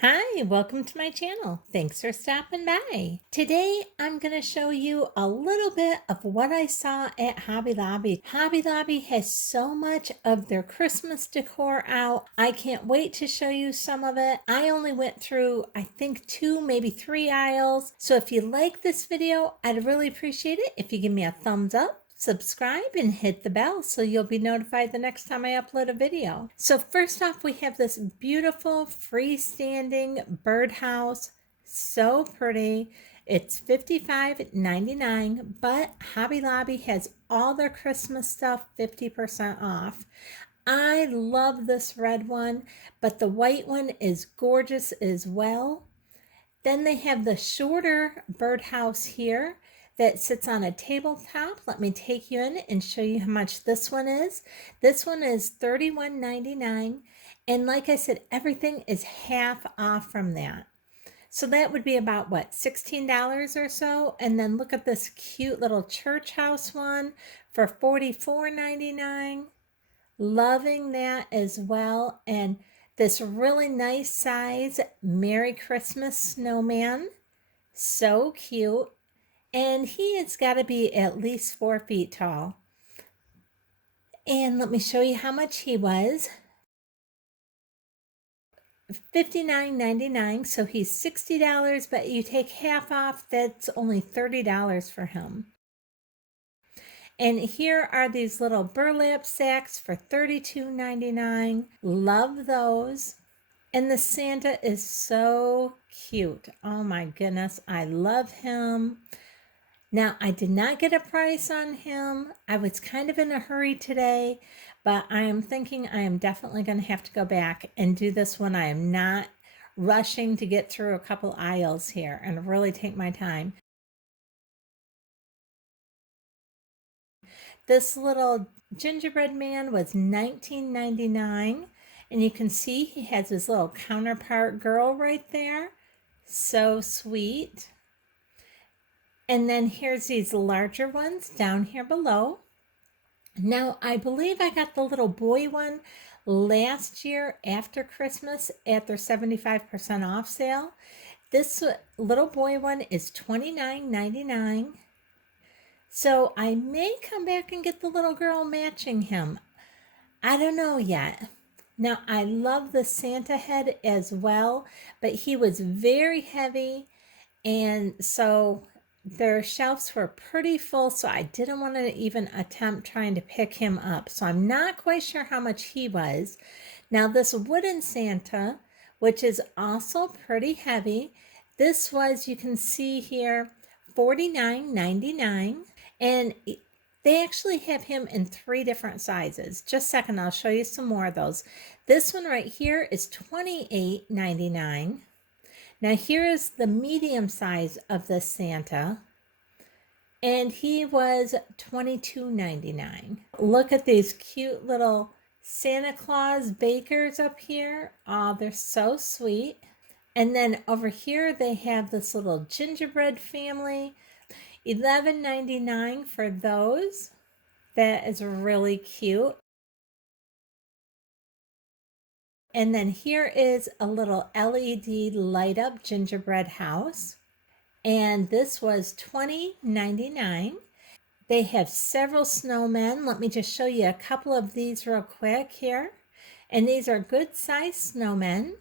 Hi, welcome to my channel. Thanks for stopping by. Today, I'm going to show you a little bit of what I saw at Hobby Lobby. Hobby Lobby has so much of their Christmas decor out. I can't wait to show you some of it. I only went through, I think, 2, maybe 3 aisles. So if you like this video, I'd really appreciate it if you give me a thumbs up, subscribe, and hit the bell so you'll be notified the next time I upload a video. So first off, we have this beautiful freestanding birdhouse. So pretty. It's $55.99, but Hobby Lobby has all their Christmas stuff 50% off. I love this red one, but the white one is gorgeous as well. Then they have the shorter birdhouse here that sits on a tabletop. Let me take you in and show you how much this one is. This one is $31.99. And like I said, everything is half off from that. So that would be about what, $16 or so. And then look at this cute little church house one for $44.99. Loving that as well. And this really nice size Merry Christmas snowman. So cute. And he has got to be at least 4 feet tall. And let me show you how much he was. $59.99, so he's $60, but you take half off, that's only $30 for him. And here are these little burlap sacks for $32.99. Love those. And the Santa is so cute. Oh my goodness, I love him. Now, I did not get a price on him. I was kind of in a hurry today, but I am thinking I am definitely going to have to go back and do this when I am not rushing to get through a couple aisles here and really take my time. This little gingerbread man was $19.99, and you can see he has his little counterpart girl right there. So sweet. And then here's these larger ones down here below. Now, I believe I got the little boy one last year after Christmas at their 75% off sale. This little boy one is $29.99. So I may come back and get the little girl matching him. I don't know yet. Now, I love the Santa head as well, but he was very heavy, and so their shelves were pretty full, so I didn't want to even attempt trying to pick him up. So I'm not quite sure how much he was. Now, this wooden Santa, which is also pretty heavy, this was, you can see here, $49.99. And they actually have him in 3 different sizes. Just a second, I'll show you some more of those. This one right here is $28.99. Now here is the medium size of the Santa, and he was $22.99. Look at these cute little Santa Claus bakers up here. Oh, they're so sweet. And then over here they have this little gingerbread family. $11.99 for those. That is really cute. And then here is a little LED light up gingerbread house. And this was $20.99. They have several snowmen. Let me just show you a couple of these real quick here. And these are good sized snowmen.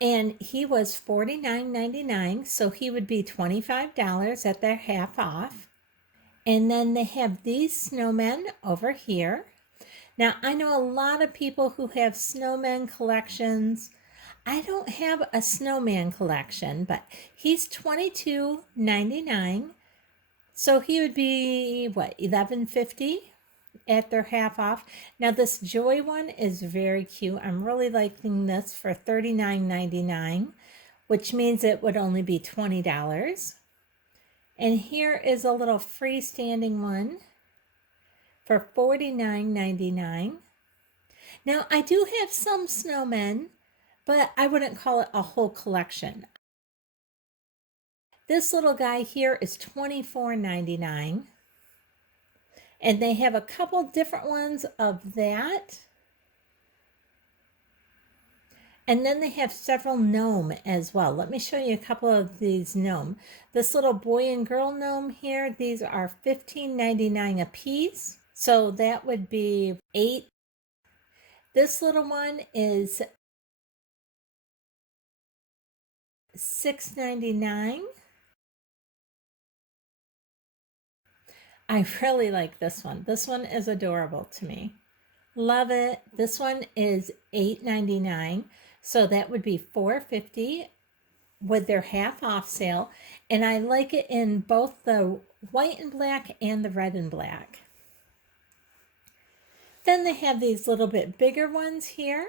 And he was $49.99, so he would be $25 at their half off. And then they have these snowmen over here. Now, I know a lot of people who have snowman collections. I don't have a snowman collection, but he's $22.99. So he would be, what, $11.50 at their half off. Now, this Joy one is very cute. I'm really liking this for $39.99, which means it would only be $20. And here is a little freestanding one for $49.99. Now, I do have some snowmen, but I wouldn't call it a whole collection. This little guy here is $24.99. And they have a couple different ones of that. And then they have several gnome as well. Let me show you a couple of these gnome. This little boy and girl gnome here, these are $15.99 a piece. So that would be 8. This little one is $6.99. I really like this one. This one is adorable to me. Love it. This one is $8.99. So that would be $4.50 with their half off sale. And I like it in both the white and black and the red and black. Then they have these little bit bigger ones here.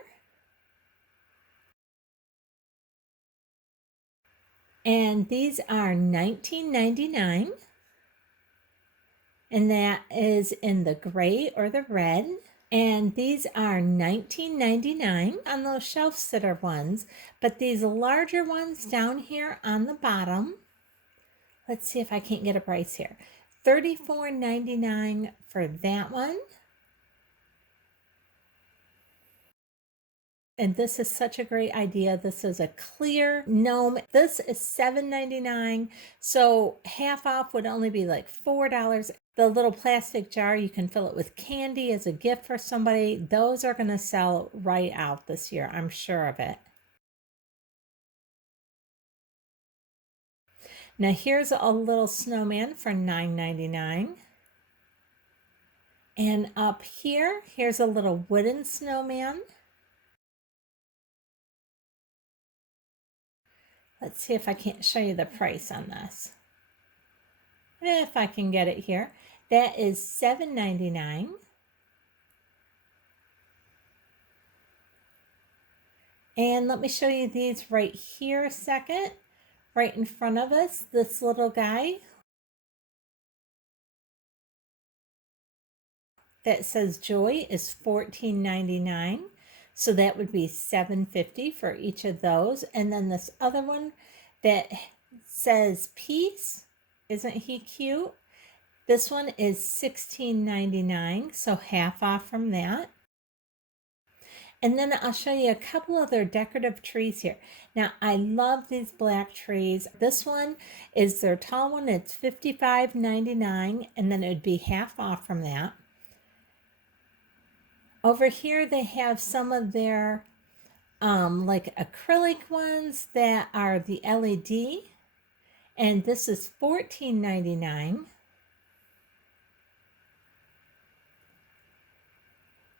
And these are $19.99. And that is in the gray or the red. And these are $19.99 on those shelf sitter ones. But these larger ones down here on the bottom, let's see if I can't get a price here. $34.99 for that one. And this is such a great idea. This is a clear gnome. This is $7.99. So half off would only be like $4. The little plastic jar, you can fill it with candy as a gift for somebody. Those are going to sell right out this year. I'm sure of it. Now here's a little snowman for $9.99. And up here, here's a little wooden snowman. Let's see if I can't show you the price on this. If I can get it here. That is $7.99. And let me show you these right here a second. Right in front of us, this little guy that says Joy is $14.99. So that would be $7.50 for each of those. And then this other one that says Peace, isn't he cute? This one is $16.99, so half off from that. And then I'll show you a couple of their decorative trees here. Now, I love these black trees. This one is their tall one. It's $55.99, and then it would be half off from that. Over here, they have some of their like acrylic ones that are the LED, and this is $14.99.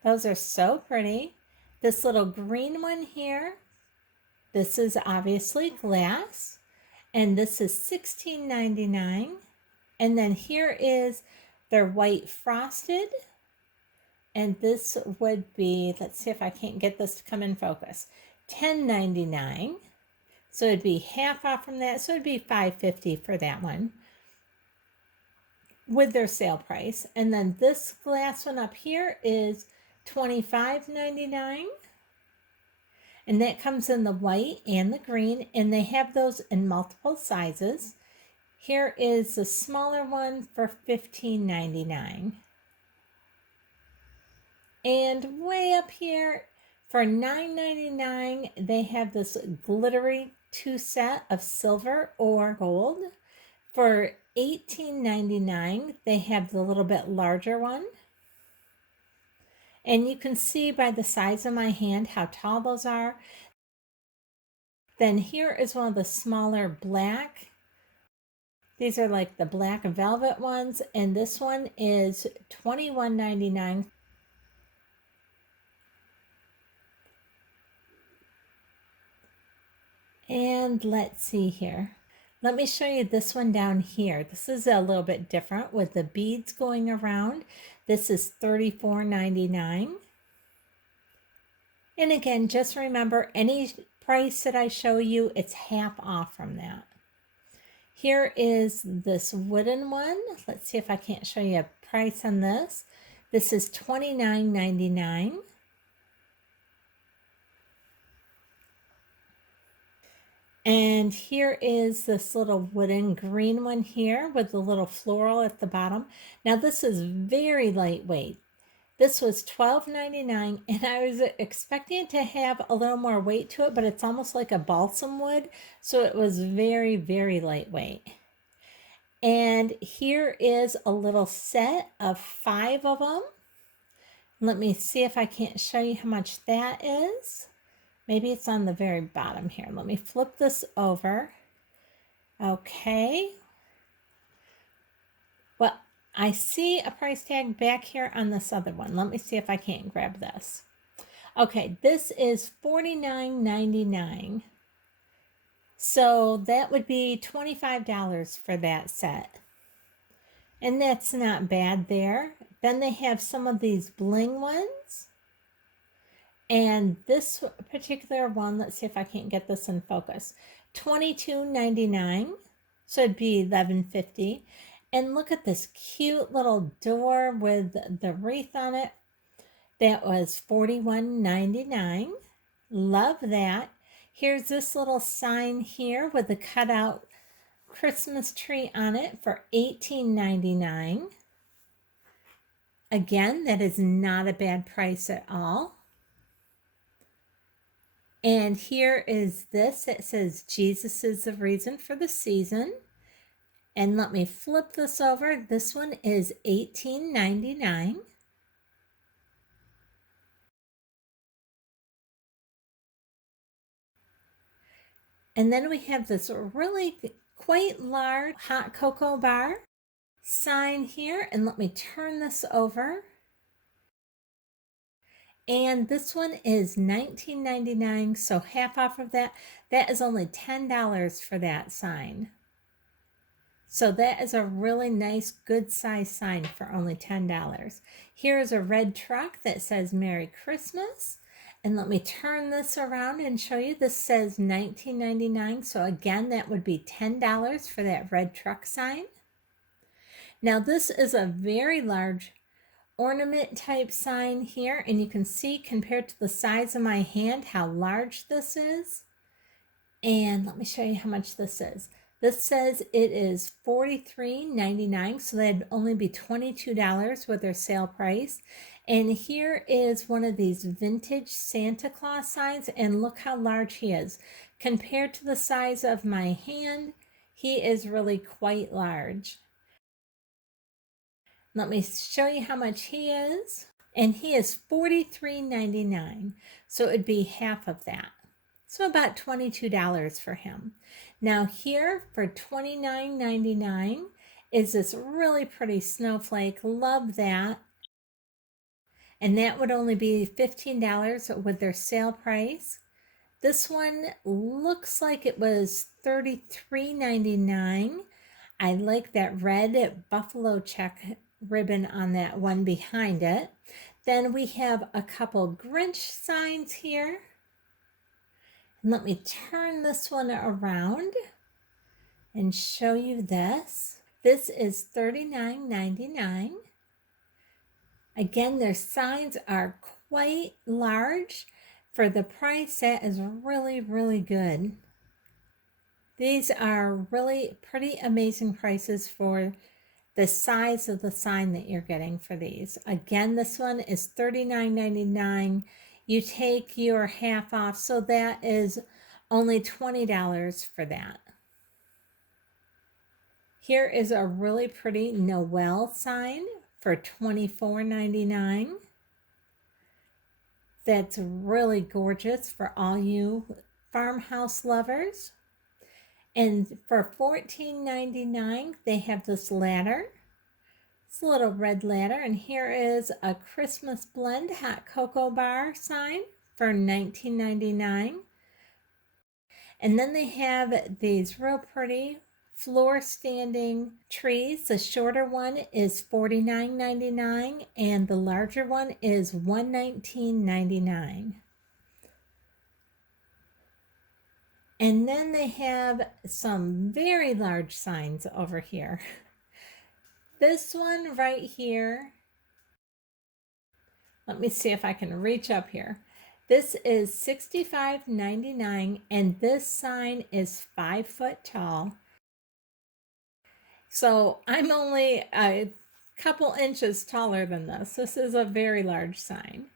Those are so pretty. This little green one here, this is obviously glass, and this is $16.99. And then here is their white frosted, and this would be, let's see if I can't get this to come in focus, $10.99. So it'd be half off from that, so it'd be $5.50 for that one with their sale price. And then this glass one up here is $25.99. And that comes in the white and the green, and they have those in multiple sizes. Here is the smaller one for $15.99. And way up here for $9.99, they have this glittery 2-set of silver or gold. For $18.99, they have the little bit larger one. And you can see by the size of my hand how tall those are. Then here is one of the smaller black. These are like the black velvet ones, and this one is $21.99. And let's see here. Let me show you this one down here. This is a little bit different with the beads going around. This is $34.99. And again, just remember, any price that I show you, it's half off from that. Here is this wooden one. Let's see if I can't show you a price on this. This is $29.99. And here is this little wooden green one here with the little floral at the bottom. Now this is very lightweight. This was $12.99, and I was expecting it to have a little more weight to it, but it's almost like a balsam wood, so it was very, very lightweight. And here is a little set of 5 of them. Let me see if I can't show you how much that is. Maybe it's on the very bottom here. Let me flip this over. Okay. Well, I see a price tag back here on this other one. Let me see if I can't grab this. Okay, this is $49.99. So that would be $25 for that set. And that's not bad there. Then they have some of these bling ones. And this particular one, let's see if I can't get this in focus, $22.99. So it'd be $11.50. And look at this cute little door with the wreath on it. That was $41.99. Love that. Here's this little sign here with the cutout Christmas tree on it for $18.99. Again, that is not a bad price at all. And here is this. It says Jesus is the reason for the season. And let me flip this over. This one is $18.99. And then we have this really quite large hot cocoa bar sign here. And let me turn this over. And this one is $19.99, so half off of that. That is only $10 for that sign. So that is a really nice, good size sign for only $10. Here is a red truck that says Merry Christmas. And let me turn this around and show you. This says $19.99. So again, that would be $10 for that red truck sign. Now this is a very large ornament type sign here, and you can see compared to the size of my hand how large this is. And let me show you how much this is. This says it is $43.99, so that'd only be $22 with their sale price. And here is one of these vintage Santa Claus signs, and look how large he is. Compared to the size of my hand, he is really quite large. Let me show you how much he is. And he is $43.99, so it'd be half of that. So about $22 for him. Now here for $29.99 is this really pretty snowflake. Love that. And that would only be $15 with their sale price. This one looks like it was $33.99. I like that red buffalo check ribbon on that one behind it. Then we have a couple Grinch signs here. And let me turn this one around and show you this. This is $39.99. Again, their signs are quite large. For the price, that is really, really good. These are really pretty amazing prices for the size of the sign that you're getting for these. Again, this one is $39.99. You take your half off, so that is only $20 for that. Here is a really pretty Noel sign for $24.99. That's really gorgeous for all you farmhouse lovers. And for $14.99, they have this ladder. It's a little red ladder. And here is a Christmas blend hot cocoa bar sign for $19.99. And then they have these real pretty floor standing trees. The shorter one is $49.99 and the larger one is $119.99. And then they have some very large signs over here. This one right here, let me see if I can reach up here. This is $65.99 and this sign is 5 foot tall. So I'm only couple inches taller than this. This is a very large sign.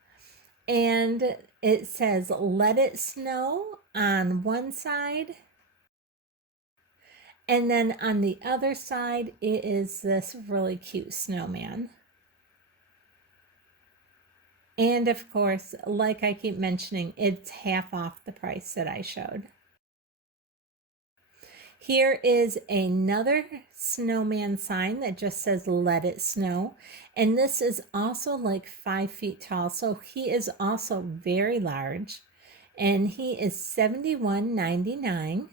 And it says, "Let it snow" on one side. And then on the other side, it is this really cute snowman. And of course, like I keep mentioning, it's half off the price that I showed. Here is another snowman sign that just says "Let it snow." And this is also like 5 feet tall. So he is also very large. And he is $71.99.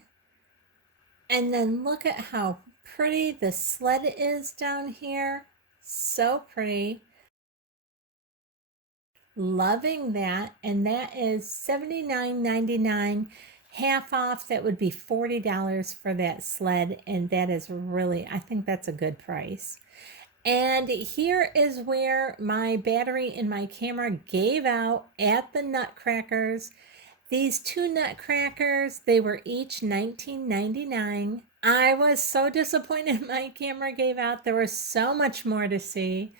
And then look at how pretty the sled is down here. So pretty. Loving that. And that is $79.99. Half off, that would be $40 for that sled. And that is really, I think that's a good price. And here is where my battery in my camera gave out at the Nutcrackers. These 2 Nutcrackers, they were each $19.99. I was so disappointed my camera gave out. There was so much more to see.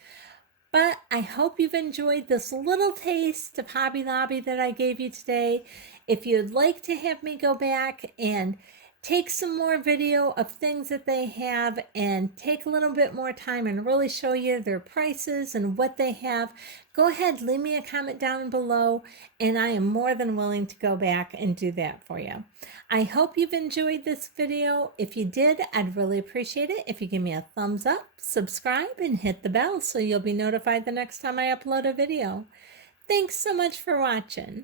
But I hope you've enjoyed this little taste of Hobby Lobby that I gave you today. If you'd like to have me go back and take some more video of things that they have and take a little bit more time and really show you their prices and what they have, go ahead, leave me a comment down below, and I am more than willing to go back and do that for you. I hope you've enjoyed this video. If you did, I'd really appreciate it if you give me a thumbs up, subscribe, and hit the bell so you'll be notified the next time I upload a video. Thanks so much for watching.